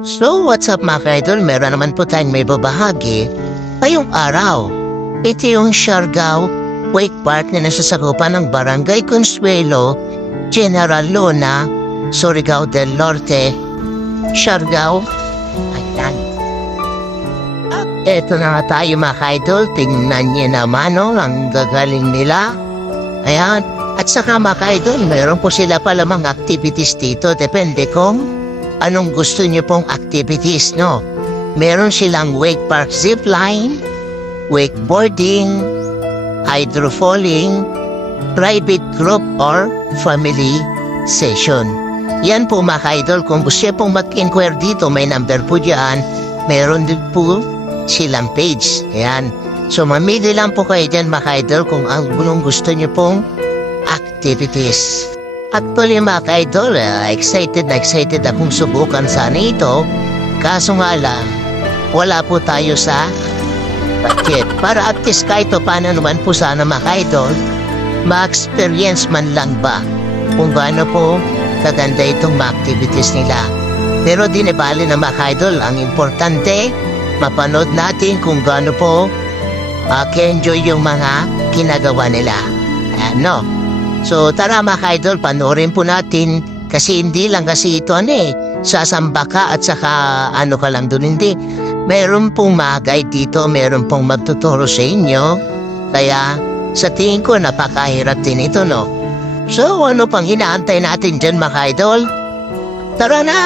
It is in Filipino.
So what's up mga idol? Meron naman po tayong may babahagi ngayong araw. Ito yung Siargao Wake Park na nasasakupan ng Barangay Consuelo, General Luna, Surigao del Norte, Siargao. Ayan. At eto na nga tayo mga idol. Tingnan niyo naman ang gagaling nila. Ayan. At saka mga idol, meron po sila pala mga activities dito. Depende kung anong gusto niyo pong activities, no? Meron silang wake park zipline, wakeboarding, hydrofalling, private group or family session. Yan po mga idol, kung gusto niyo pong mag-inquire dito, may number po dyan. Meron din po silang page. Ayan. So mamili lang po kayo dyan mga idol kung anong gusto niyo pong activities. Actually mga idol, excited akong subukan sana ito. Kaso nga lang, wala po tayo sa budget. Para at least kahit paano naman po sana mga idol, ma-experience man lang ba kung gaano po kaganda itong mga activities nila. Pero di nabali na mga idol, ang importante, mapanood natin kung gaano po enjoy yung mga ginagawa nila. Ano? So tara mga idol, panoorin po natin kasi hindi lang kasi ito sasamba ka at saka ano ka lang dun, hindi. Meron pong mga guide dito, meron pong magtuturo sa inyo. Kaya sa tingin ko napakahirap din ito, no? So ano pang hinaantay natin dyan mga idol? Tara na!